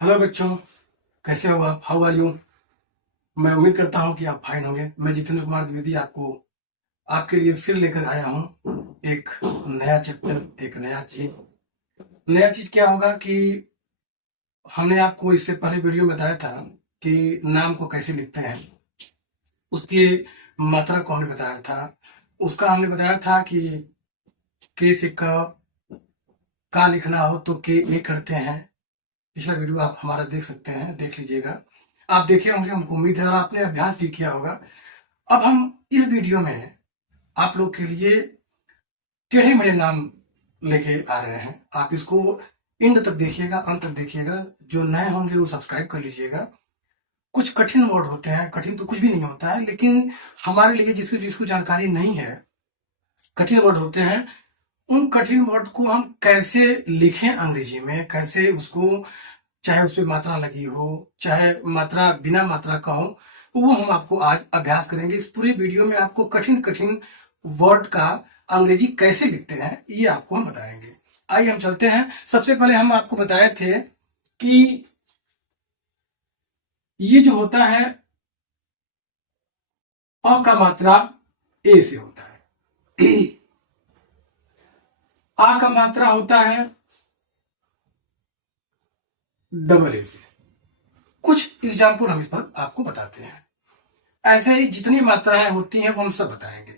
Hello बच्चों, कैसे हो आप? How are you? मैं उम्मीद करता हूँ कि आप फाइन होंगे। मैं जितेंद्र कुमार द्विवेदी आपको आपके लिए फिर लेकर आया हूँ एक नया चैप्टर, एक नया चीज। नया चीज क्या होगा कि हमने आपको इससे पहले वीडियो में बताया था कि नाम को कैसे लिखते हैं, उसकी मात्रा को हमने बताया था। उसका हमने बताया था कि के से का लिखना हो तो के ए करते हैं। पिछला वीडियो आप हमारा देख सकते हैं, देख लीजिएगा। आप देखे होंगे, हमको उम्मीद है, और आपने अभ्यास भी किया होगा। अब हम इस वीडियो में आप लोग के लिए टेढ़े मेढ़े नाम लेके आ रहे हैं। आप इसको इंड तक देखिएगा, अंत तक देखिएगा। जो नए होंगे वो सब्सक्राइब कर लीजिएगा। कुछ कठिन वर्ड होते हैं, कठिन तो कुछ भी नहीं होता है, लेकिन हमारे लिए जिसको जिसको जानकारी नहीं है, कठिन वर्ड होते हैं। उन कठिन वर्ड को हम कैसे लिखें अंग्रेजी में, कैसे उसको, चाहे उसपे मात्रा लगी हो, चाहे मात्रा बिना मात्रा का हो, वो हम आपको आज अभ्यास करेंगे। इस पूरे वीडियो में आपको कठिन कठिन वर्ड का अंग्रेजी कैसे लिखते हैं ये आपको हम बताएंगे। आइए हम चलते हैं। सबसे पहले हम आपको बताए थे कि ये जो होता है अ का मात्रा ए से होता है, आ का मात्रा होता है डबल ए से। कुछ एग्जाम्पल हम इस पर आपको बताते हैं। ऐसे ही जितनी मात्राएं होती हैं वो हम सब बताएंगे।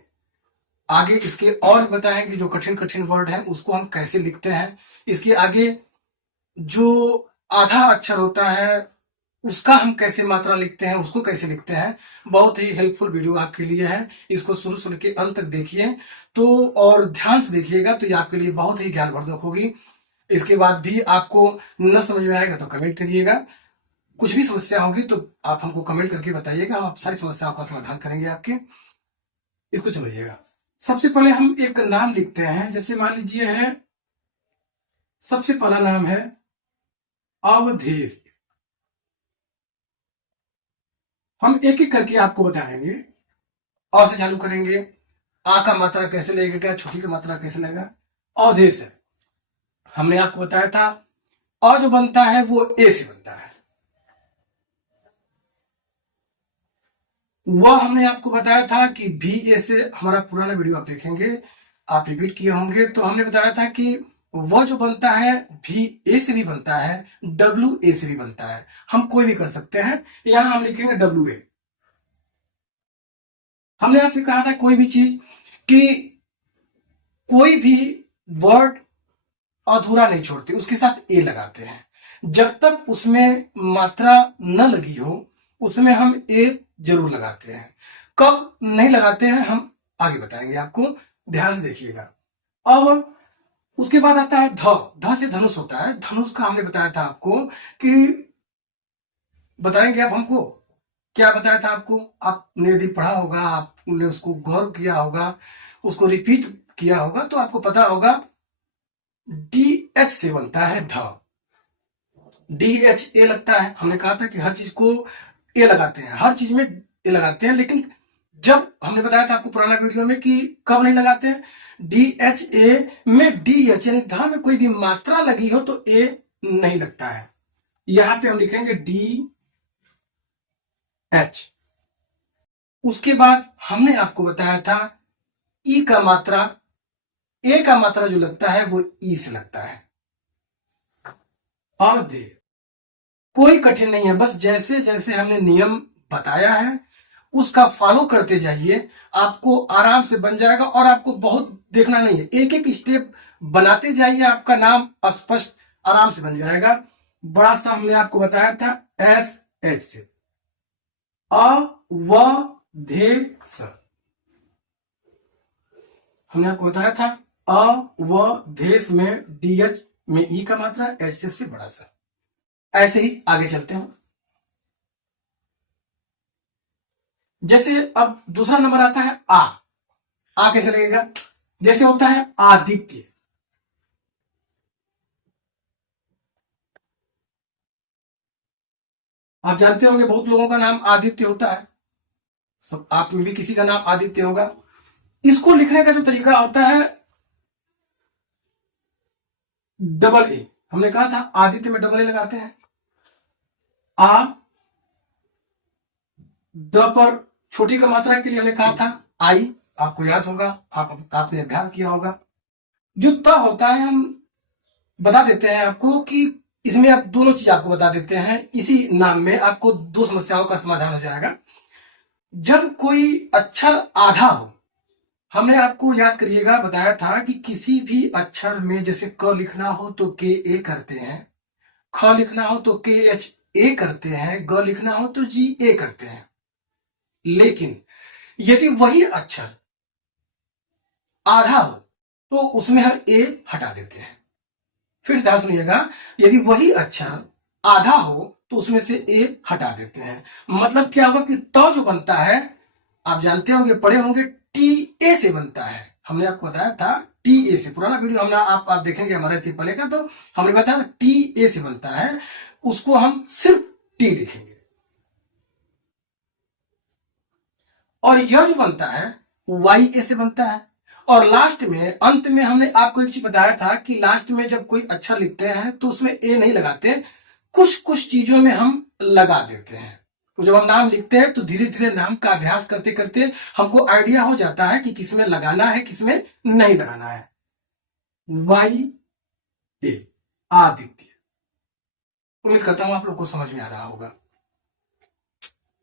आगे इसके और बताएंगे जो कठिन कठिन वर्ड है उसको हम कैसे लिखते हैं। इसके आगे जो आधा अक्षर होता है उसका हम कैसे मात्रा लिखते हैं, उसको कैसे लिखते हैं। बहुत ही हेल्पफुल वीडियो आपके लिए है। इसको शुरू से लेकर अंत तक देखिए तो, और ध्यान से देखिएगा तो ये आपके लिए बहुत ही ज्ञानवर्धक होगी। इसके बाद भी आपको न समझ में आएगा तो कमेंट करिएगा। कुछ भी समस्या होगी तो आप हमको कमेंट करके बताइएगा, हम सारी समस्याओं का समाधान करेंगे आपके। इसको समझिएगा। सबसे पहले हम एक नाम लिखते हैं। जैसे मान लीजिए है, सबसे पहला नाम है अवधेश। हम एक एक करके आपको बताएंगे। अ से चालू करेंगे। आ का मात्रा कैसे लगेगा, छोटी का मात्रा कैसे लगेगा। अवधेश है, हमने आपको बताया था। अ जो बनता है वो ए से बनता है। वह हमने आपको बताया था कि भी ए से, हमारा पुराना वीडियो आप देखेंगे, आप रिपीट किए होंगे, तो हमने बताया था कि वह जो बनता है भी ए से भी बनता है, डब्ल्यू ए से भी बनता है। हम कोई भी कर सकते हैं। यहां हम लिखेंगे डब्ल्यू ए। हमने आपसे कहा था कोई भी चीज कि कोई भी वर्ड अधूरा नहीं छोड़ते, उसके साथ ए लगाते हैं। जब तक उसमें मात्रा न लगी हो उसमें हम ए जरूर लगाते हैं। कब नहीं लगाते हैं हम आगे बताएंगे आपको, ध्यान से देखिएगा। अब उसके बाद आता है ध। ध से धनुष होता है। धनुष का हमने बताया था आपको कि, बताएंगे आप हमको, क्या बताया था आपको? आपने यदि पढ़ा होगा, आपने उसको गौर किया होगा, उसको रिपीट किया होगा तो आपको पता होगा। डी एच से बनता है ध। डी एच ए लगता है। हमने कहा था कि हर चीज को ए लगाते हैं, हर चीज में ए लगाते हैं, लेकिन जब हमने बताया था आपको पुराना वीडियो में कि कब नहीं लगाते हैं। डी एच ए में डी एच यानी ध में कोई भी मात्रा लगी हो तो ए नहीं लगता है। यहां पे हम लिखेंगे डी एच। उसके बाद हमने आपको बताया था ई का मात्रा, ए का मात्रा जो लगता है वो ई से लगता है। और दे, कोई कठिन नहीं है, बस जैसे जैसे हमने नियम बताया है उसका फॉलो करते जाइए, आपको आराम से बन जाएगा। और आपको बहुत देखना नहीं है, एक एक स्टेप बनाते जाइए, आपका नाम स्पष्ट आराम से बन जाएगा। बड़ा सा हमने आपको बताया था एस एच से, अ व धे स। हमने आपको बताया था अ व धेस में डी एच में ई का मात्रा, एच से बड़ा सा। ऐसे ही आगे चलते हैं। जैसे अब दूसरा नंबर आता है आ कैसे लगेगा? जैसे होता है आदित्य। आप जानते होंगे बहुत लोगों का नाम आदित्य होता है, सब आप में भी किसी का नाम आदित्य होगा। इसको लिखने का जो तरीका होता है डबल ए। हमने कहा था आदित्य में डबल ए लगाते हैं। आ, द पर छोटी का मात्रा के लिए हमने कहा था आई, आपको याद होगा, आपने अभ्यास किया होगा। जो त होता है हम बता देते हैं आपको कि इसमें आप दोनों चीज आपको बता देते हैं, इसी नाम में आपको दो समस्याओं का समाधान हो जाएगा। जब कोई अक्षर आधा हो, हमने आपको याद करिएगा बताया था कि किसी भी अक्षर में जैसे क लिखना हो तो के ए करते हैं, ख लिखना हो तो के एच ए करते हैं, ग लिखना हो तो जी ए करते हैं। लेकिन यदि वही अक्षर आधा हो तो उसमें हम ए हटा देते हैं। फिर ध्यान सुनिएगा, यदि वही अक्षर आधा हो तो उसमें से ए हटा देते हैं। मतलब क्या होगा कि त जो बनता है, आप जानते होंगे, पढ़े होंगे, टी ए से बनता है। हमने आपको बताया था टी ए से, पुराना वीडियो हमने आप देखेंगे हमारे इसके पहले का, तो हमने बताया टी ए से बनता है, उसको हम सिर्फ टी लिखेंगे। और यह जो बनता है वाई ए से बनता है। और लास्ट में, अंत में हमने आपको एक चीज बताया था कि लास्ट में जब कोई अक्षर लिखते हैं तो उसमें ए नहीं लगाते, कुछ कुछ चीजों में हम लगा देते हैं। तो जब हम नाम लिखते हैं तो धीरे धीरे नाम का अभ्यास करते करते हमको आइडिया हो जाता है कि किसमें लगाना है, किसमें नहीं लगाना है। वाई ए, आदित्य। उम्मीद करता हूं आप लोग को समझ में आ रहा होगा।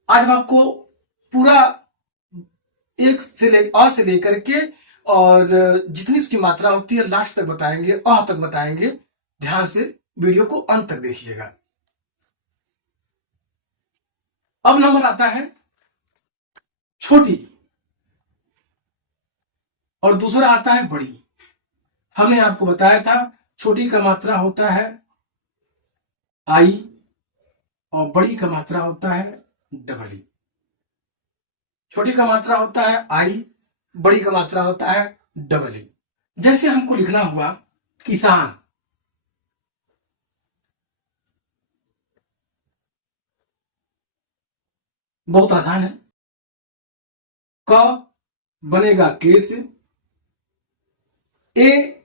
आज हम आपको पूरा एक से अ से लेकर के और जितनी उसकी मात्रा होती है लास्ट तक बताएंगे, अ तक बताएंगे। ध्यान से वीडियो को अंत तक देखिएगा। अब नंबर आता है छोटी और दूसरा आता है बड़ी। हमने आपको बताया था छोटी का मात्रा होता है आई और बड़ी का मात्रा होता है डबल ई। छोटी का मात्रा होता है आई, बड़ी का मात्रा होता है डबल ई। जैसे हमको लिखना हुआ किसान, बहुत आसान है। क बनेगा के से, ए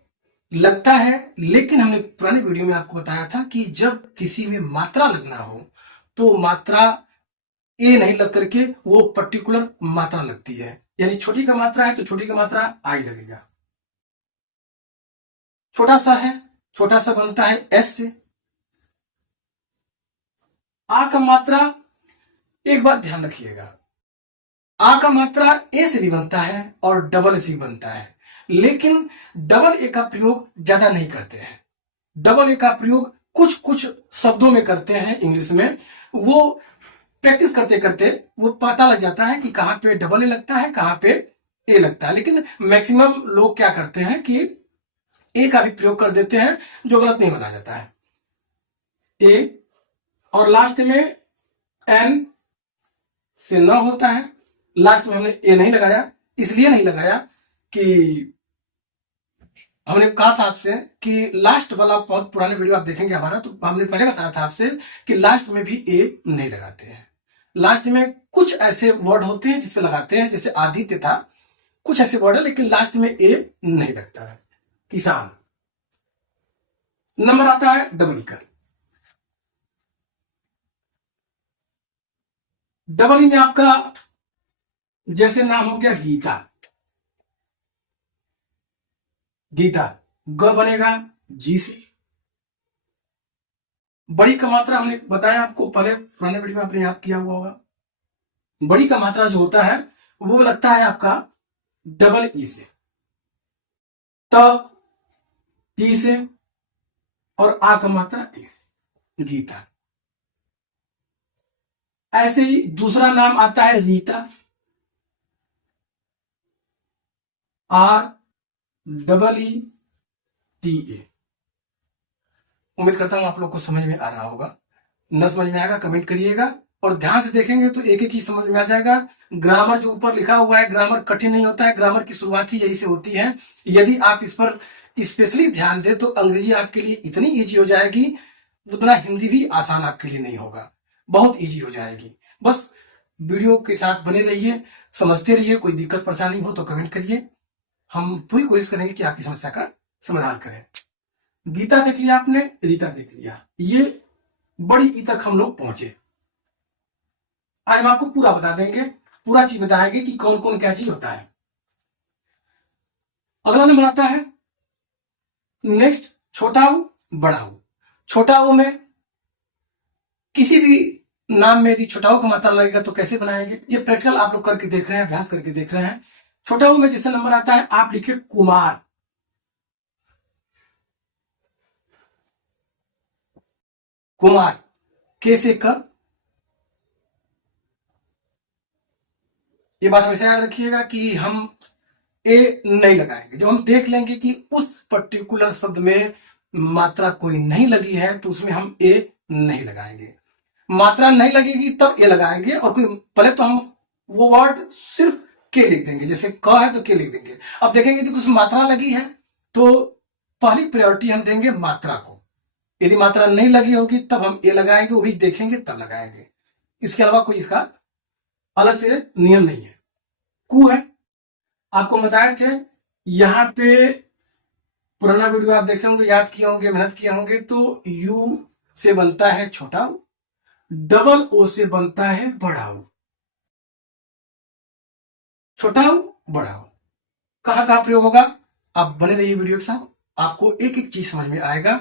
लगता है, लेकिन हमने पुराने वीडियो में आपको बताया था कि जब किसी में मात्रा लगना हो तो मात्रा ए नहीं लग करके वो पर्टिकुलर मात्रा लगती है। यानी छोटी का मात्रा है तो छोटी का मात्रा आई लगेगा। छोटा सा है, छोटा सा बनता है एस से। आ का मात्रा, एक बात ध्यान रखिएगा, आ का मात्रा ए से भी बनता है और डबल से भी बनता है, लेकिन डबल ए का प्रयोग ज्यादा नहीं करते हैं। डबल ए का प्रयोग कुछ कुछ शब्दों में करते हैं इंग्लिश में। वो प्रैक्टिस करते करते वो पता लग जाता है कि कहां पे डबल ए लगता है, कहां पे ए लगता है। लेकिन मैक्सिमम लोग क्या करते हैं कि ए का भी प्रयोग कर देते हैं, जो गलत नहीं माना जाता है। ए और लास्ट में एन से न होता है। लास्ट में हमने ए नहीं लगाया, इसलिए नहीं लगाया कि हमने कहा था आपसे कि लास्ट वाला बहुत पुराने वीडियो आप देखेंगे हमारा, तो हमने पहले बताया था आपसे कि लास्ट में भी ए नहीं लगाते हैं। लास्ट में कुछ ऐसे वर्ड होते हैं जिसपे लगाते हैं, जैसे आदित्य था, कुछ ऐसे वर्ड है, लेकिन लास्ट में ए नहीं लगता है। किसान। नंबर आता है डबल का। डबल ई में आपका जैसे नाम हो गया गीता, गीता ग बनेगा जी से। बड़ी का मात्रा हमने बताया आपको पहले पुराने वीडियो में, आपने याद किया हुआ होगा। बड़ी का मात्रा जो होता है वो लगता है आपका डबल ई से, त टी से और आ का मात्रा ए से, गीता। ऐसे ही दूसरा नाम आता है Reeta, R double E T A. उम्मीद करता हूं आप लोग को समझ में आ रहा होगा। न समझ में आएगा कमेंट करिएगा, और ध्यान से देखेंगे तो एक एक चीज समझ में आ जाएगा। ग्रामर जो ऊपर लिखा हुआ है, ग्रामर कठिन नहीं होता है, ग्रामर की शुरुआत ही यही से होती है। यदि आप इस पर स्पेशली ध्यान दें तो अंग्रेजी आपके लिए इतनी इजी हो जाएगी, उतना हिंदी भी आसान आपके लिए नहीं होगा, बहुत इजी हो जाएगी। बस वीडियो के साथ बने रहिए, समझते रहिए। कोई दिक्कत परेशानी हो तो कमेंट करिए, हम पूरी कोशिश करेंगे कि आपकी समस्या का समाधान करें। गीता देख लिया आपने, रीता देख लिया, ये बड़ी ई तक हम लोग पहुंचे। आज हम आपको पूरा बता देंगे, पूरा चीज बताएंगे कि कौन कौन क्या चीज होता है। अगला नंबर आता है नेक्स्ट छोटा ऊ बड़ा ऊ। छोटा ऊ में किसी भी नाम में यदि छोटा ऊ का मात्रा लगेगा तो कैसे बनाएंगे, ये प्रैक्टिकल आप लोग करके देख रहे हैं, अभ्यास करके देख रहे हैं। छोटा ऊ में जैसे नंबर आता है आप लिखिए कुमार, कुमार कैसे कर। ये बात वैसे याद रखिएगा कि हम ए नहीं लगाएंगे। जब हम देख लेंगे कि उस पर्टिकुलर शब्द में मात्रा कोई नहीं लगी है तो उसमें हम ए नहीं लगाएंगे। मात्रा नहीं लगेगी तब ए लगाएंगे, और कोई पहले तो हम वो वर्ड सिर्फ के लिख देंगे, जैसे क है तो के लिख देंगे। अब देखेंगे कि कुछ मात्रा लगी है तो पहली प्रायोरिटी हम देंगे मात्रा को। यदि मात्रा नहीं लगी होगी तब हम ए लगाएंगे, वो भी देखेंगे तब लगाएंगे। इसके अलावा कोई इसका अलग से नियम नहीं है। कु है, आपको बताए थे यहां पे पुराना वीडियो आप देखे होंगे, याद किए होंगे, मेहनत किए होंगे, तो यू से बनता है छोटा ऊ, डबल ओ से बनता है बड़ा ऊ। छोटा ऊ बड़ा ऊ कहां कहां प्रयोग होगा, आप बने रहिए वीडियो के साथ, आपको एक एक चीज समझ में आएगा।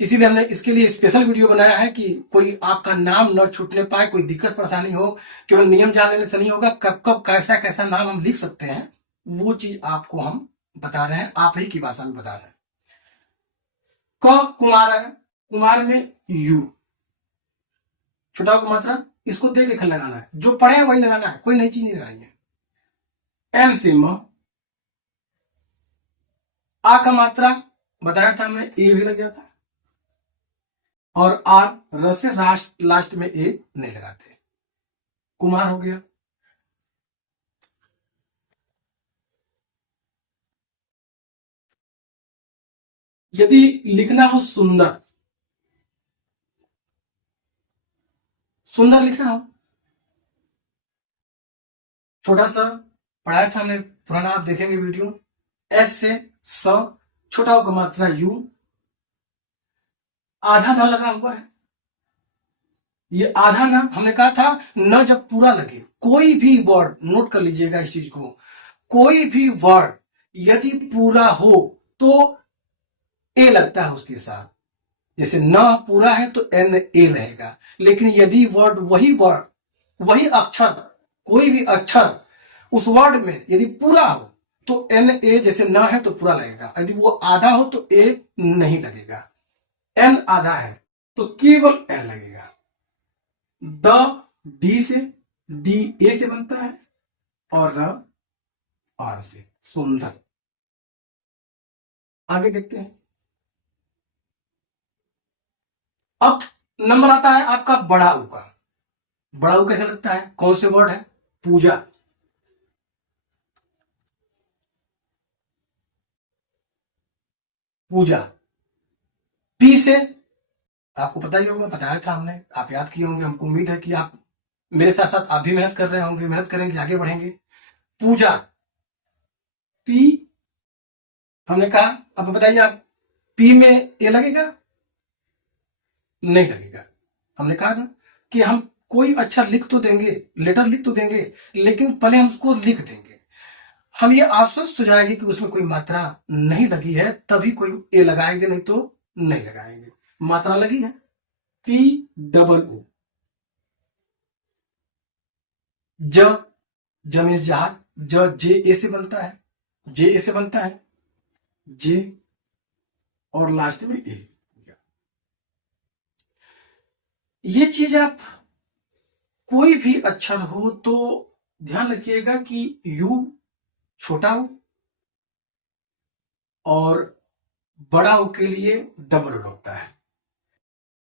इसीलिए हमने इसके लिए स्पेशल वीडियो बनाया है कि कोई आपका नाम न छूटने पाए, कोई दिक्कत परेशानी हो। केवल नियम जान लेने से नहीं होगा, कब कब कैसा कैसा नाम हम लिख सकते हैं वो चीज आपको हम बता रहे हैं, आप ही की भाषा में बता रहे हैं। क कुमार है, कुमार में यू, छोटा को मात्रा इसको दे के खल लगाना है, जो पढ़े हैं वही लगाना है, कोई नई चीज नहीं लगानी है। एम से म, आ का मात्रा बताया था हमने ए भी लग जाता है, और आर र से लास्ट में ए नहीं लगाते, कुमार हो गया। यदि लिखना हो सुंदर, सुंदर लिखना हो, छोटा सा पढ़ाया था हमने पुराना, आप देखेंगे वीडियो। एस से स, छोटा हो का मात्रा यू, आधा न लगा हुआ है। ये आधा न हमने कहा था, न जब पूरा लगे, कोई भी वर्ड नोट कर लीजिएगा इस चीज को, कोई भी वर्ड यदि पूरा हो तो ए लगता है उसके साथ। जैसे न पूरा है तो एन ए रहेगा, लेकिन यदि वर्ड वही अक्षर, कोई भी अक्षर उस वर्ड में यदि पूरा हो तो एन ए, जैसे न है तो पूरा लगेगा, यदि वो आधा हो तो ए नहीं लगेगा। एन आधा है तो केवल एन लगेगा। द डी से, डी ए से बनता है, और र आर से, सुंदर। आगे देखते हैं। अब नंबर आता है आपका बड़ा ऊ का। बड़ा ऊ कैसे लगता है, कौन से वर्ड है, पूजा, पूजा। पी से आपको पता ही होगा, बताया था हमने, आप याद किए होंगे, हमको उम्मीद है कि आप मेरे साथ साथ आप भी मेहनत कर रहे होंगे, मेहनत करेंगे आगे बढ़ेंगे। पूजा, पी हमने कहा, अब बताइए आप, पी में ए लगेगा, नहीं लगेगा। हमने कहा ना कि हम कोई अक्षर लिख तो देंगे, लेटर लिख तो देंगे, लेकिन पहले हम उसको लिख देंगे, हम ये आश्वस्त हो जाएंगे कि उसमें कोई मात्रा नहीं लगी है, तभी कोई ए लगाएंगे, नहीं तो नहीं लगाएंगे। मात्रा लगी है, पी डबल ओ। जमीन जहाज, जे ए से बनता है, जे ए से बनता है, जे और लास्ट में ए। ये चीज आप कोई भी अक्षर हो तो ध्यान रखिएगा कि यू छोटा हो और बड़ा हो के लिए डबल होता है।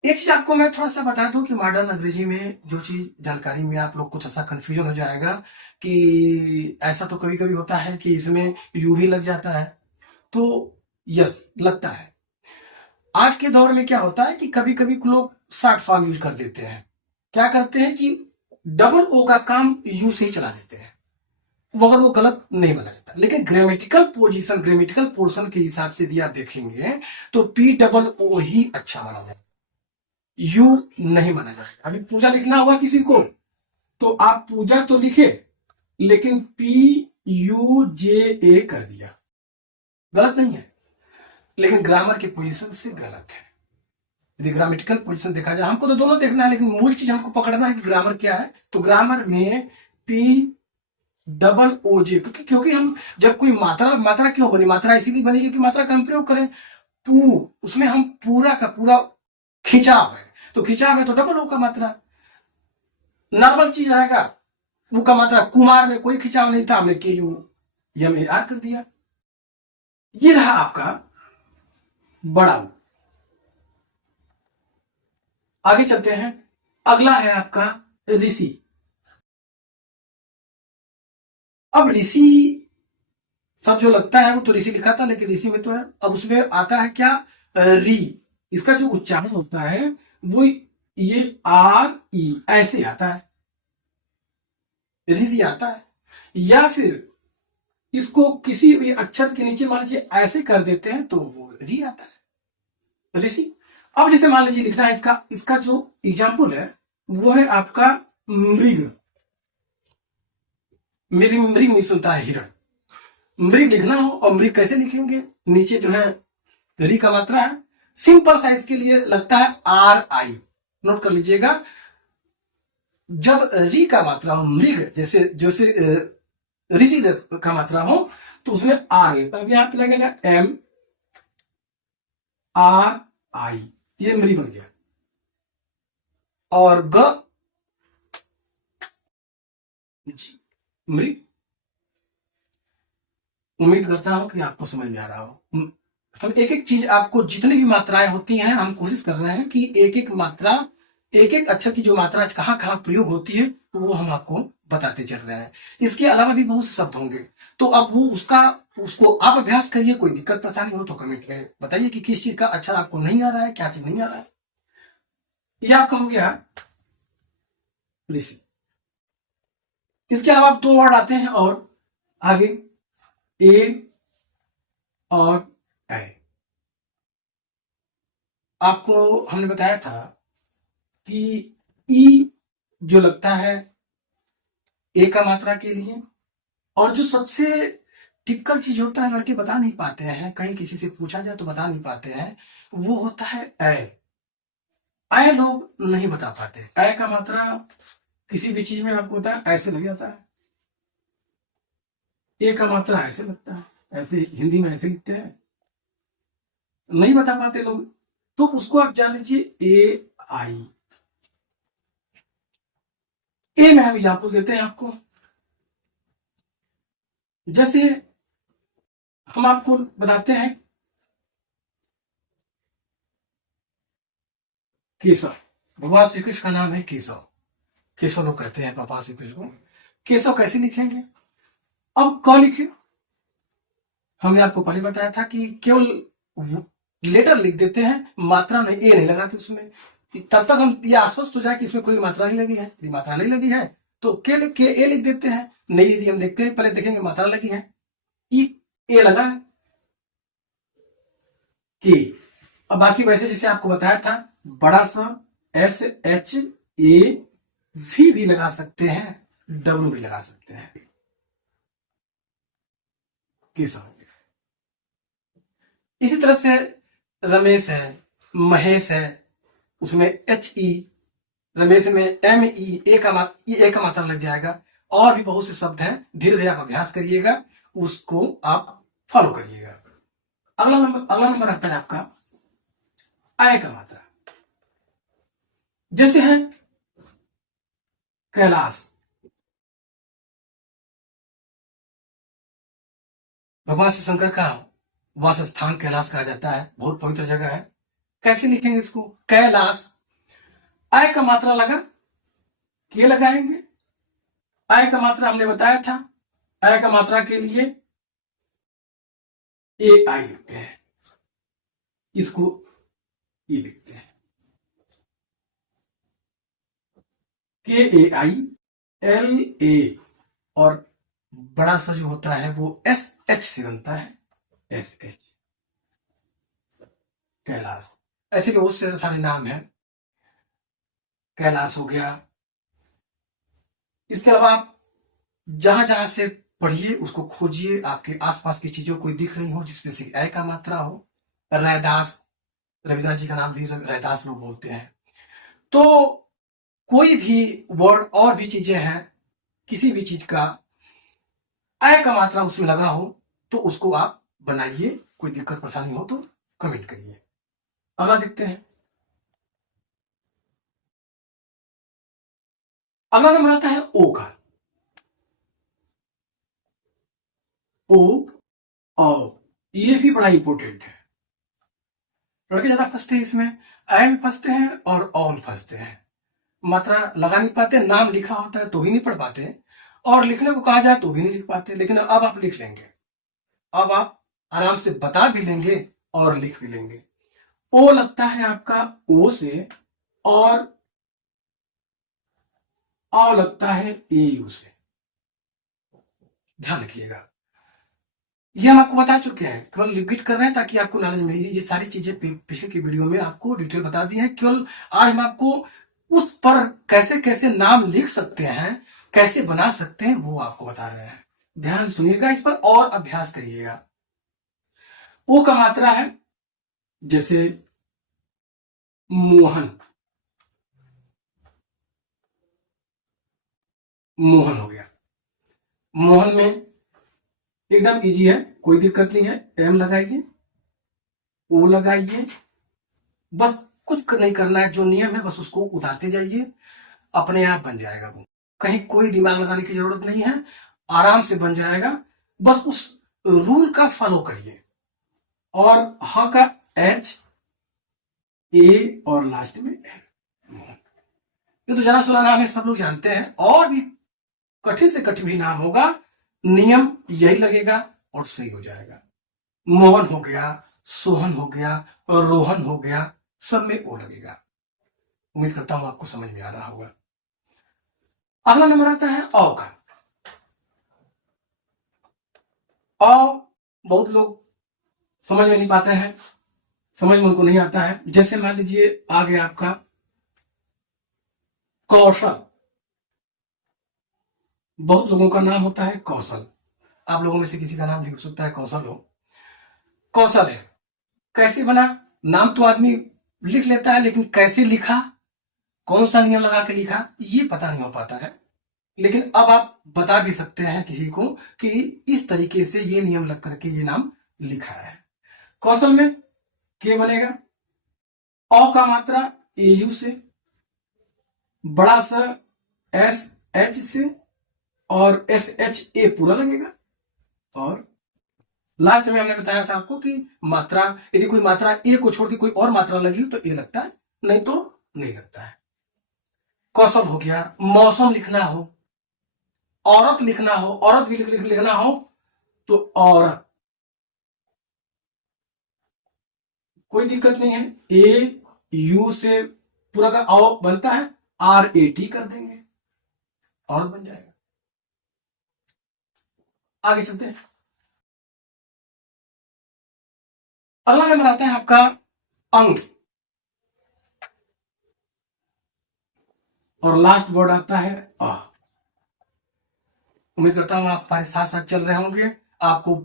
एक चीज आपको मैं थोड़ा सा बता दूं कि मॉडर्न अंग्रेजी में जो चीज जानकारी में आप लोग कुछ ऐसा कंफ्यूजन हो जाएगा कि ऐसा तो कभी कभी होता है कि इसमें यू भी लग जाता है, तो यस लगता है। आज के दौर में क्या होता है कि कभी कभी लोग शॉर्ट फॉर्म यूज कर देते हैं, क्या करते हैं कि डबल ओ का काम यू से ही चला देते हैं, मगर वो गलत नहीं माना जाता। लेकिन ग्रामेटिकल पोजीशन, ग्रामेटिकल पोर्शन के हिसाब से यदि आप देखेंगे तो पी डबल ओ ही अच्छा माना जाता है, यू नहीं माना जाता। अभी पूजा लिखना होगा किसी को तो आप पूजा तो लिखे लेकिन PUJA कर दिया, गलत नहीं है, लेकिन ग्रामर की पोजीशन से गलत है। यदि ग्रामेटिकल पोजीशन देखा जाए, हमको तो दोनों देखना है, लेकिन मूल चीज हमको पकड़ना है कि ग्रामर क्या है। तो ग्रामर में POJ, क्योंकि हम जब कोई मात्रा क्यों बनी, मात्रा इसीलिए बनी क्योंकि मात्रा का हम प्रयोग करें। उसमें हम पूरा का पूरा खिंचाव है, तो खिंचाव है तो डबल O का मात्रा। नॉर्मल चीज आएगा, U का मात्रा, कुमार में कोई खिंचाव नहीं था, हमने KUMAR कर दिया। ये रहा आपका बड़ा U। आगे चलते हैं, अगला है आपका ऋषि। अब ऋषि सब जो लगता है वो तो ऋषि लिखा था, लेकिन ऋषि में तो है, अब उसमें आता है क्या, री। इसका जो उच्चारण होता है वो ये RE ऐसे आता है, ऋषि आता है। या फिर इसको किसी भी अक्षर के नीचे मान लीजिए ऐसे कर देते हैं तो वो री आता है, ऋषि। अब जैसे मान लीजिए लिखना है, इसका जो एग्जाम्पल है वो है आपका मृग। मृग नहीं सुनता है, हिरण। मृग लिखना हो और मृग कैसे लिखेंगे, नीचे जो है री का मात्रा है, सिंपल सा इसके लिए लगता है RI। नोट कर लीजिएगा, जब री का मात्रा हो मृग, जैसे जैसे ऋषि का मात्रा हो तो उसमें R है, तब यहां पे लगेगा MRI, ये मृग बन गया। और मृग। उम्मीद करता हूं कि आपको समझ में आ रहा हो। हम एक एक चीज, आपको जितनी भी मात्राएं होती हैं, हम कोशिश कर रहे हैं कि एक एक मात्रा, एक एक अक्षर की जो मात्रा कहाँ कहाँ प्रयोग होती है वो हम आपको बताते चल रहे हैं। इसके अलावा भी बहुत से शब्द होंगे, तो अब वो उसको आप अभ्यास करिए। कोई दिक्कत परेशानी हो तो कमेंट में बताइए कि किस चीज का अक्षर आपको नहीं आ रहा है, क्या चीज नहीं आ रहा है। ये आपका हो गया ऋषि। इसके अलावा अब 2 वर्ड आते हैं और आगे, ए और ऐ। आपको हमने बताया था कि ई जो लगता है ए का मात्रा के लिए, और जो सबसे टिपिकल चीज होता है, लड़के बता नहीं पाते हैं, कहीं किसी से पूछा जाए तो बता नहीं पाते हैं, वो होता है ऐ। ऐ लोग नहीं बता पाते। ऐ का मात्रा किसी भी चीज में आपको होता है ऐसे लग जाता है, ए का मात्रा ऐसे लगता है, ऐसे हिंदी में ऐसे लिखते हैं, नहीं बता पाते लोग। तो उसको आप जान लीजिए AI। ए में हम एग्जाम्पल देते हैं आपको, जैसे हम आपको बताते हैं केशव। भगवान श्री कृष्ण का नाम है केशव। केशव लोग कहते हैं भगवान श्री कृष्ण को। केशव कैसे लिखेंगे, अब क लिखे। हमने आपको पहले बताया था कि केवल लेटर लिख देते हैं, मात्रा नहीं, ए नहीं लगाते उसमें। तब तक हम ये आश्वस्त हो जाए कि इसमें कोई मात्रा नहीं लगी है। यदि मात्रा नहीं लगी है तो के ए लिख देते हैं। नहीं, यदि हम देखते हैं, पहले देखेंगे मात्रा लगी है, ए लगा है, के। अब बाकी वैसे जैसे आपको बताया था, बड़ा सा SHA भी लगा सकते हैं, W भी लगा सकते हैं। इसी तरह से रमेश है, महेश है, उसमें HE, रमेश में ME, ए का मात्रा लग जाएगा। और भी बहुत से शब्द हैं, धीरे धीरे आप अभ्यास करिएगा, उसको आप फॉलो करिएगा। अगला नंबर आता है आपका आय का मात्रा। जैसे है कैलाश। भगवान श्री शंकर का वास स्थान कैलाश कहा जाता है, बहुत पवित्र जगह है। कैसे लिखेंगे इसको, कैलाश। आय का मात्रा लगा, के लगाएंगे। आय का मात्रा हमने बताया था, आय का मात्रा के लिए AI लिखते हैं, इसको ये लिखते हैं, KAILA। और बड़ा सा जो होता है वो SH से बनता है, SH, कैलाश। ऐसे के बहुत से सारे नाम हैं। कैलाश हो गया, इसके अलावा आप जहां जहां से पढ़िए उसको खोजिए, आपके आसपास की चीजों कोई दिख रही हो जिसमें से ए का मात्रा हो। रैदास, रविदास जी का नाम भी रैदास लोग बोलते हैं। तो कोई भी वर्ड और भी चीजें हैं, किसी भी चीज का ए का मात्रा उसमें लगा हो तो उसको आप बनाइए। कोई दिक्कत परेशानी हो तो कमेंट करिए। अगला देखते हैं। अगला नंबर आता है ओ का। ओ, औ, ये भी बड़ा इंपॉर्टेंट है। लड़के ज्यादा फंसते हैं इसमें, ऐ में फंसते हैं और औ में फंसते हैं। मात्रा लगा नहीं पाते, नाम लिखा होता है तो भी नहीं पढ़ पाते, और लिखने को कहा जाए तो भी नहीं लिख पाते। लेकिन अब आप लिख लेंगे, अब आप आराम से बता भी लेंगे और लिख भी लेंगे। ओ लगता है आपका ओ से, और औ लगता है ए यू से। ध्यान रखिएगा, ये हम आपको बता चुके हैं, केवल रिपीट कर रहे हैं ताकि आपको नॉलेज में। ये सारी चीजें पिछले की वीडियो में आपको डिटेल बता दी है। केवल आज हम आपको उस पर कैसे कैसे नाम लिख सकते हैं, कैसे बना सकते हैं, वो आपको बता रहे हैं। ध्यान सुनिएगा, इस पर और अभ्यास करिएगा। ओ का मात्रा है जैसे मोहन, मोहन हो गया। मोहन में एकदम इजी है, कोई दिक्कत नहीं है। एम लगाइए, ओ लगाइए, बस कुछ नहीं करना है, जो नियम है बस उसको उतारते जाइए, अपने आप बन जाएगा वो। कहीं कोई दिमाग लगाने की जरूरत नहीं है, आराम से बन जाएगा। बस उस रूल का फॉलो करिए। और ह का एच, ए और लास्ट में एन। ये तो जाना सुना नाम है, सब लोग जानते हैं। और भी कठिन से कठिन भी नाम होगा, नियम यही लगेगा और सही हो जाएगा। मोहन हो गया, सोहन हो गया और रोहन हो गया, सब में ओ लगेगा। उम्मीद करता हूं आपको समझ में आ रहा होगा। अगला नंबर आता है औ का। औ बहुत लोग समझ में नहीं पाते हैं, समझ में उनको नहीं आता है। जैसे मान लीजिए आ गया आपका कौशल। बहुत लोगों का नाम होता है कौशल, आप लोगों में से किसी का नाम भी हो सकता है कौशल हो। कौशल है, कैसे बना? नाम तो आदमी लिख लेता है, लेकिन कैसे लिखा, कौन सा नियम लगा के लिखा, ये पता नहीं हो पाता है। लेकिन अब आप बता भी सकते हैं किसी को कि इस तरीके से ये नियम लग करके ये नाम लिखा है। कौशल में के बनेगा औ का मात्रा एयू से, बड़ा सा एस एच से, और एस एच ए पूरा लगेगा। और लास्ट में हमने बताया था आपको कि मात्रा, यदि कोई मात्रा ए को छोड़ के कोई और मात्रा लगी तो ए लगता है, नहीं तो नहीं लगता है। कौशल हो गया। मौसम लिखना हो, औरत लिखना हो, औरत भी लिखना हो तो औरत, कोई दिक्कत नहीं है। ए यू से पूरा का औ बनता है, आर ए टी कर देंगे, औरत बन जाएगा। आगे चलते हैं। अगला नंबर आता है आपका अंग, और लास्ट वर्ड आता है अ। उम्मीद करता हूं आप हमारे साथ साथ चल रहे होंगे, आपको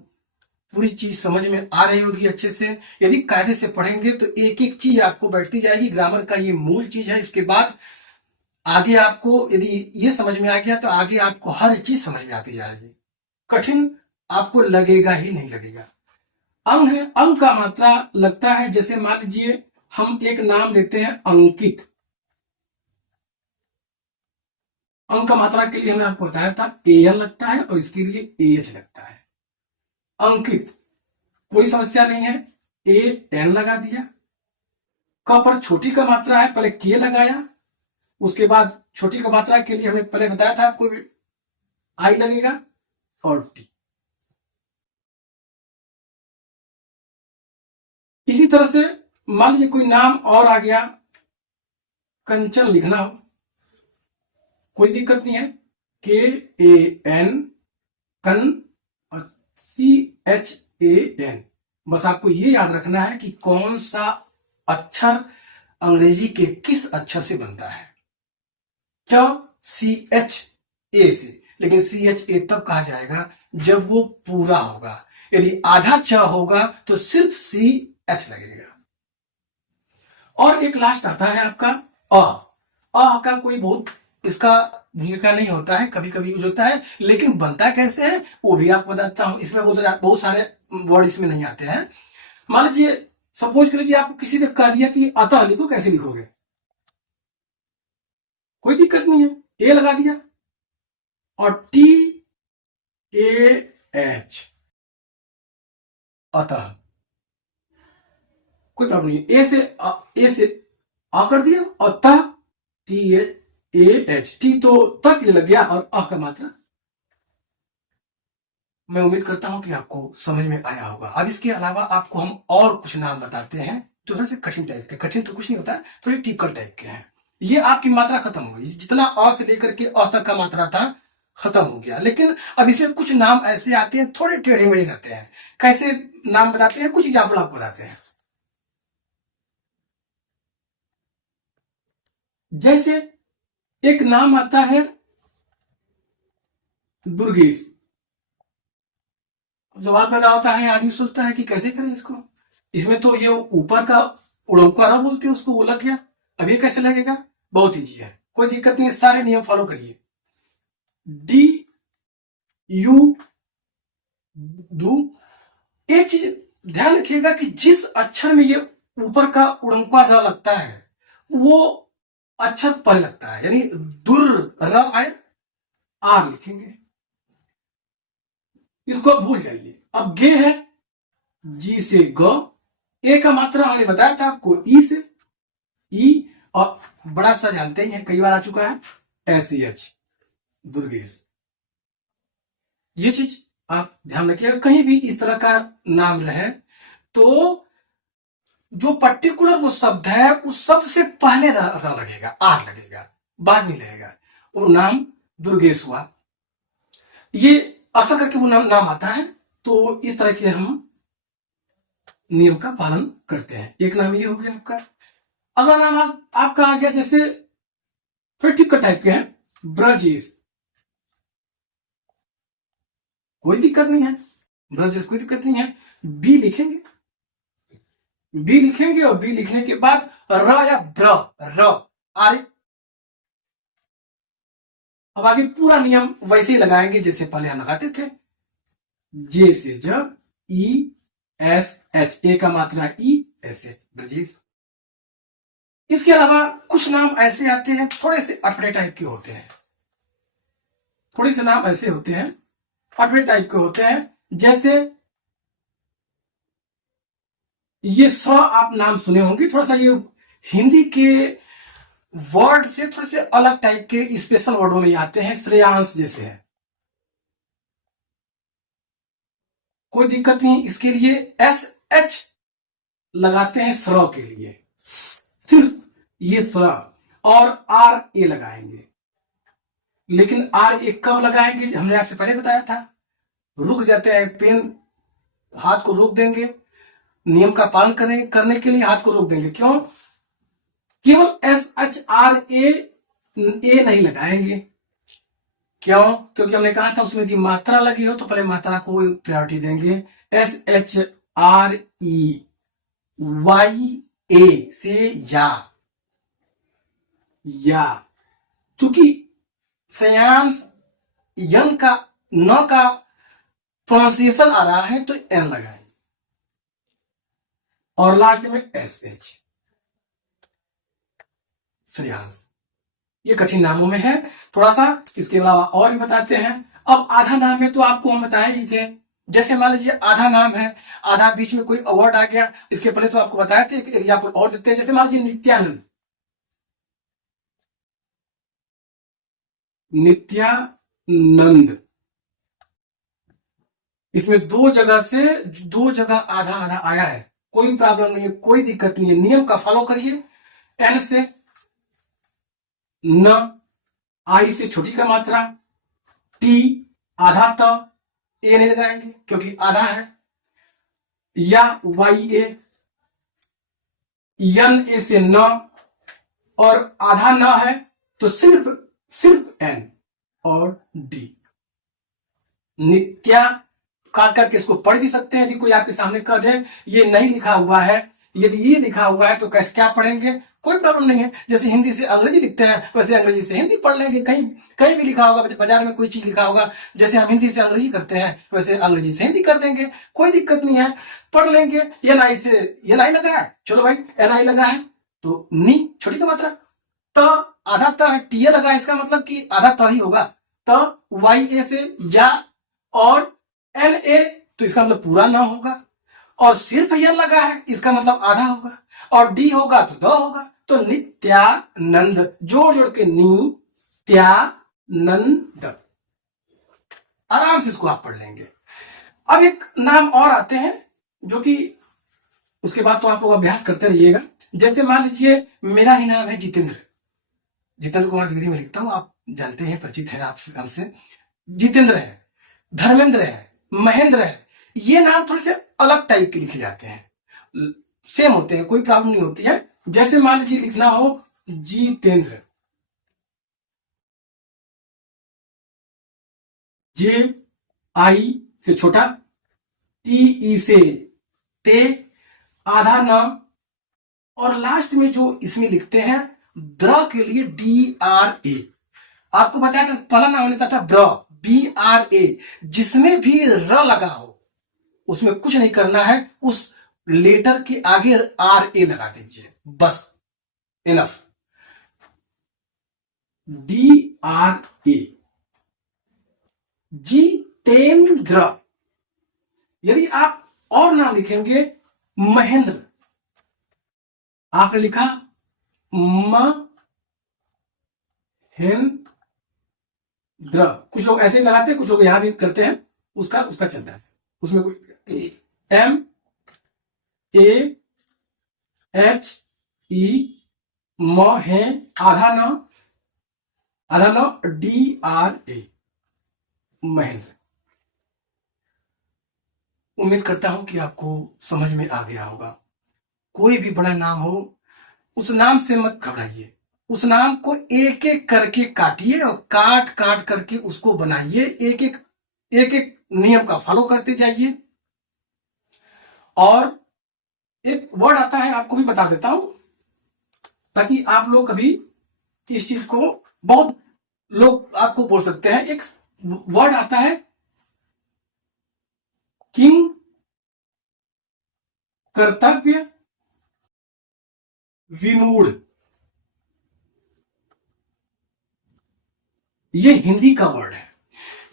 पूरी चीज समझ में आ रही होगी अच्छे से। यदि कायदे से पढ़ेंगे तो एक एक चीज आपको बैठती जाएगी। ग्रामर का ये मूल चीज है। इसके बाद आगे आपको यदि ये समझ में आ गया तो आगे आपको हर चीज समझ में आती जाएगी, कठिन आपको लगेगा ही नहीं लगेगा। अंग है, अंग का मात्रा लगता है जैसे मान लीजिए हम एक नाम लेते हैं अंकित। अंक का मात्रा के लिए हमने आपको बताया था एन लगता है और इसके लिए एच लगता है। अंकित, कोई समस्या नहीं है, ए एन लगा दिया। क पर छोटी का मात्रा है, पहले के लगाया, उसके बाद छोटी का मात्रा के लिए हमने पहले बताया था आपको आई लगेगा और टी। इसी तरह से मान लीजिए कोई नाम और आ गया, कंचन लिखना हो, कोई दिक्कत नहीं है, के ए एन कन और सी एच ए एन। बस आपको ये याद रखना है कि कौन सा अक्षर अंग्रेजी के किस अक्षर से बनता है। च सी एच ए से, लेकिन CHA तब कहा जाएगा जब वो पूरा होगा। यदि आधा च होगा तो सिर्फ CH लगेगा। और एक लास्ट आता है आपका अ का कोई बहुत इसका भूमिका नहीं होता है, कभी कभी यूज होता है, लेकिन बनता कैसे है वो भी आपको बताता हूं। इसमें बहुत सारे वर्ड इसमें नहीं आते हैं। मान लीजिए, सपोज कर लीजिए आपको किसी ने कह दिया कि अतः लिखो, कैसे लिखोगे? कोई दिक्कत नहीं है, ए लगा दिया और TAH, अतः, कोई प्रॉब्लम नहीं। ए से आ कर दिया और TAH, टी तो तक लग गया और अ का मात्रा। मैं उम्मीद करता हूं कि आपको समझ में आया होगा। अब इसके अलावा आपको हम और कुछ नाम बताते हैं जो थोड़े से कठिन टाइप के, कठिन तो कुछ नहीं होता है, थोड़ी टिपिकल टाइप के हैं। ये आपकी मात्रा खत्म हो गई, जितना अ से लेकर के अ तक का मात्रा था खत्म हो गया। लेकिन अब इसमें कुछ नाम ऐसे आते हैं थोड़े टेढ़े मेढ़े रहते हैं। कैसे नाम बताते हैं, कुछ एग्जाम्पल आपको बताते हैं। जैसे एक नाम आता है दुर्गेश। सवाल पैदा होता है, आदमी सोचता है कि कैसे करें इसको। इसमें तो ये ऊपर का उड़ंकारा बोलते हैं उसको, वो लग गया। अब ये कैसे लगेगा? बहुत ईजी है, कोई दिक्कत नहीं है, सारे नियम फॉलो करिए। DU दू। एक चीज ध्यान रखिएगा कि जिस अक्षर में ये ऊपर का उड़ंकारा लगता है वो अक्षर पहले लगता है, यानी दुर र आए आर लिखेंगे, इसको आप भूल जाइए। अब गे है, जी से ग, ए का मात्रा हमने बताया था आपको ई से, ई, और बड़ा सा जानते ही हैं, कई बार आ चुका है, SH, दुर्गेश। ये चीज आप ध्यान रखिएगा, कहीं भी इस तरह का नाम रहे तो जो पर्टिकुलर वो शब्द है उस शब्द से पहले र लगेगा, आर लगेगा, बाद में लगेगा। वो नाम दुर्गेश हुआ, ये अक्सर करके वो नाम आता है। तो इस तरह के हम नियम का पालन करते हैं। एक नाम ये हो गया आपका। अगला नाम आपका आ गया, जैसे फिर टिक का टाइप के हैं, ब्रजेश। कोई दिक्कत नहीं है, ब्रजेश कोई दिक्कत नहीं है। बी लिखेंगे, बी लिखेंगे और बी लिखने के बाद र या ब्र, र आर। अब आगे पूरा नियम वैसे ही लगाएंगे जैसे पहले हम लगाते थे। जे से ज, ई एस एच, ए का मात्रा ई एस एच, ब्रजेश। इसके अलावा कुछ नाम ऐसे आते हैं थोड़े से अटपटे टाइप के होते हैं, थोड़े से नाम ऐसे होते हैं अटपटे टाइप के होते हैं। जैसे ये स आप नाम सुने होंगे, थोड़ा सा ये हिंदी के वर्ड से थोड़े से अलग टाइप के स्पेशल वर्डों में आते हैं, श्रेयांश जैसे है। कोई दिक्कत नहीं, इसके लिए SH लगाते हैं स्र के लिए, सिर्फ ये स्र, और RA लगाएंगे। लेकिन RA कब लगाएंगे, हमने आपसे पहले बताया था, रुक जाते हैं पेन, हाथ को रोक देंगे, नियम का पालन करने के लिए हाथ को रोक देंगे। क्यों? केवल SHRA ए नहीं लगाएंगे। क्यों? क्योंकि हमने कहा था उसमें यदि मात्रा लगी हो तो पहले मात्रा को प्रायोरिटी देंगे। SHREYA से या, चूंकि श्रेयांश यंग का न का प्रोनाउंसिएशन आ रहा है तो एन लगाएंगे, और लास्ट में SH, श्रेयांश। ये कठिन नामों में है थोड़ा सा, इसके अलावा और भी बताते हैं। अब आधा नाम में तो आपको हम बताए ही थे। जैसे मान लीजिए आधा नाम है, आधा बीच में कोई अवार्ड आ गया, इसके पहले तो आपको बताए थे। एक एग्जाम्पल और देते हैं, जैसे मान लीजिए नित्यानंद, नित्यानंद, इसमें दो जगह आधा आधा आया है, कोई प्रॉब्लम नहीं है, कोई दिक्कत नहीं है। नियम का फॉलो करिए। एन से न, आई से छोटी का मात्रा, टी आधा, त ए नहीं लगाएंगे क्योंकि आधा है, या YA, यन ए से न, और आधा न है तो सिर्फ एन, और डी। नित्या काट करके इसको पढ़ भी सकते हैं। यदि कोई आपके सामने कह दे ये नहीं लिखा हुआ है, यदि ये लिखा हुआ है तो कैसे क्या पढ़ेंगे, कोई प्रॉब्लम नहीं है। जैसे हिंदी से अंग्रेजी लिखते हैं वैसे अंग्रेजी से हिंदी पढ़ लेंगे। कहीं कहीं भी लिखा होगा, बाजार में कोई चीज लिखा होगा, जैसे हम हिंदी से अंग्रेजी करते हैं वैसे अंग्रेजी से हिंदी कर देंगे, कोई दिक्कत नहीं है, पढ़ लेंगे। एन से एन आई लगा है, चलो भाई एन आई लगा है तो नी छोटी का मात्रा, त आधा त है, टी लगा है, इसका मतलब कि आधा त ही होगा। त वाई ए से या और एन ए तो इसका मतलब पूरा ना होगा, और सिर्फ यन लगा है इसका मतलब आधा होगा, और डी होगा तो द होगा। तो नित्यानंद जोड़ जोड़ के नित्यानंद, आराम से इसको आप पढ़ लेंगे। अब एक नाम और आते हैं जो कि उसके बाद तो आप लोग अभ्यास करते रहिएगा। जैसे मान लीजिए मेरा ही नाम है जितेंद्र, जितेंद्र कुमार द्विवेदी में लिखता हूं, आप जानते हैं, परिचित है आपसे हमसे। जितेंद्र है, धर्मेंद्र है, महेंद्र है, ये नाम थोड़े से अलग टाइप के लिखे जाते हैं, सेम होते हैं, कोई प्रॉब्लम नहीं होती है। जैसे मान लीजिए लिखना हो जितेंद्र, जे आई से छोटा, टी ई से ते, आधा न, और लास्ट में जो इसमें लिखते हैं द्र के लिए डी आर ए। आपको बताया था पहला नाम लेता था ब्र, बी आर ए, जिसमें भी र लगा हो उसमें कुछ नहीं करना है, उस लेटर के आगे आर ए लगा दीजिए, बस enough. D R A, Jitendra. यदि आप और नाम लिखेंगे महेंद्र, आपने लिखा महेंद्र, कुछ लोग ऐसे ही लगाते हैं, कुछ लोग यहां भी करते हैं, उसका चलता है, उसमें कोई एम ए एच ई म है, आधा न डी आर ए, महेंद्र। उम्मीद करता हूं कि आपको समझ में आ गया होगा। कोई भी बड़ा नाम हो उस नाम से मत घबराइए, उस नाम को एक एक करके काटिए और काट काट करके उसको बनाइए, एक एक नियम का फॉलो करते जाइए। और एक वर्ड आता है, आपको भी बता देता हूं ताकि आप लोग कभी इस चीज को, बहुत लोग आपको बोल सकते हैं, एक वर्ड आता है किंग कर्तव्य विमूढ़। ये हिंदी का वर्ड है।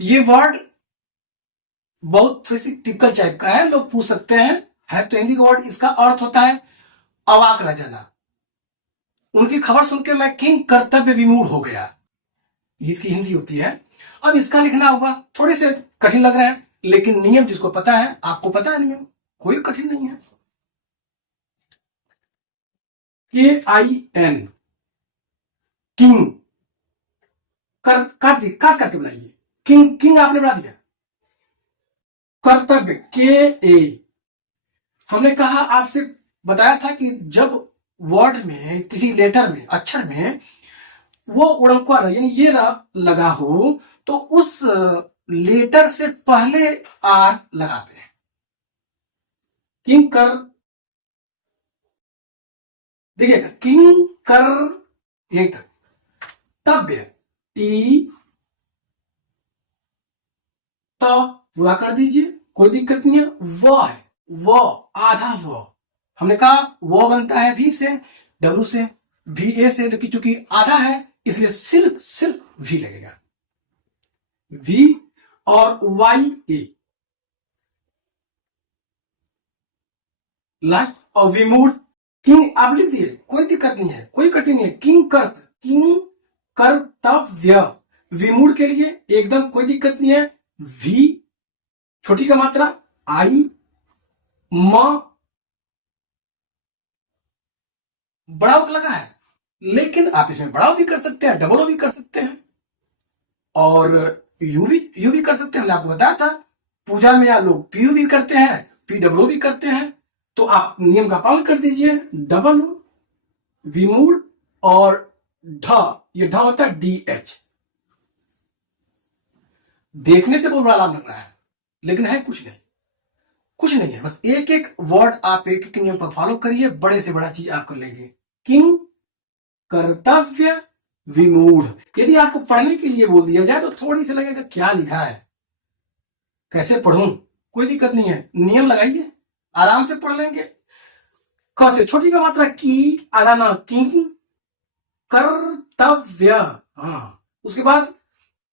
ये वर्ड बहुत टिपिकल टाइप का है, लोग पूछ सकते हैं, है तो हिंदी का वर्ड। इसका अर्थ होता है अवाक रह जाना। उनकी खबर सुन के मैं किंग कर्तव्य विमूढ़ हो गया, इसकी हिंदी होती है। अब इसका लिखना होगा, थोड़े से कठिन लग रहा है, लेकिन नियम जिसको पता है, आपको पता है नियम, कोई कठिन नहीं है। KIN, किंग, काट करके बनाइए, किंग आपने बना दिया। कर्तव्य KA, हमने कहा, आपसे बताया था कि जब वर्ड में, किसी लेटर में, अक्षर में वो उड़नकुआ यानी ये लगा हो तो उस लेटर से पहले आर लगाते हैं। किंग कर, देखिएगा, किंग कर यही तक, तव्य टी तो पूरा कर दीजिए, कोई दिक्कत नहीं है। वो है, वो आधा वो, हमने कहा वो बनता है भी से, डब्ल्यू से, भी ए से, लेकिन चूंकि आधा है इसलिए सिर्फ भी लगेगा, भी और वाई ए लास्ट, और विमूढ़। किंग आप लिख दिए, कोई दिक्कत नहीं है, कोई कठिन नहीं है। किंग कर्तव्य, विमूढ़ के लिए एकदम कोई दिक्कत नहीं है। वी छोटी का मात्रा, आई म बड़ा लगा है, लेकिन आप इसमें बड़ा भी कर सकते हैं, डबल भी कर सकते हैं, और यू भी कर सकते हैं। हमने आपको बताया था पूजा में या लोग पीयू भी करते हैं, PW भी करते हैं। तो आप नियम का पालन कर दीजिए, डबल विमूढ़ और ढ, ये ढ होता है DH, देखने से बहुत बड़ा नाम लग रहा है, लेकिन है कुछ नहीं, कुछ नहीं है। बस एक एक वर्ड आप एक एक नियम पर फॉलो करिए, बड़े से बड़ा चीज आप कर लेंगे। किंग कर्तव्य विमूढ़। यदि आपको पढ़ने के लिए बोल दिया जाए तो थोड़ी सी लगेगा क्या लिखा है, कैसे पढ़ूं, कोई दिक्कत नहीं है, नियम लगाइए, आराम से पढ़ लेंगे। क से छोटी का मात्रा की, आधा ना, किंग कर्तव्य, हाँ, उसके बाद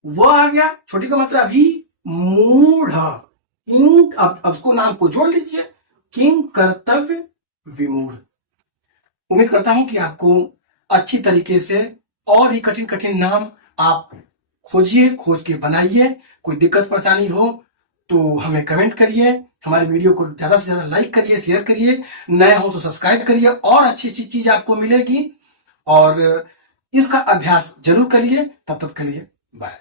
वो आ गया, छोटी का मात्रा भी, मूढ़, किंग, अब उसको नाम को जोड़ लीजिए, किंग कर्तव्य विमूढ़। उम्मीद करता हूं कि आपको अच्छी तरीके से और भी कठिन कठिन नाम आप खोजिए, खोज के बनाइए। कोई दिक्कत परेशानी हो तो हमें कमेंट करिए, हमारे वीडियो को ज्यादा से ज्यादा लाइक करिए, शेयर करिए, नए हो तो सब्सक्राइब करिए, और अच्छी अच्छी चीज आपको मिलेगी। और इसका अभ्यास जरूर करिए। तब तक के लिए बाय।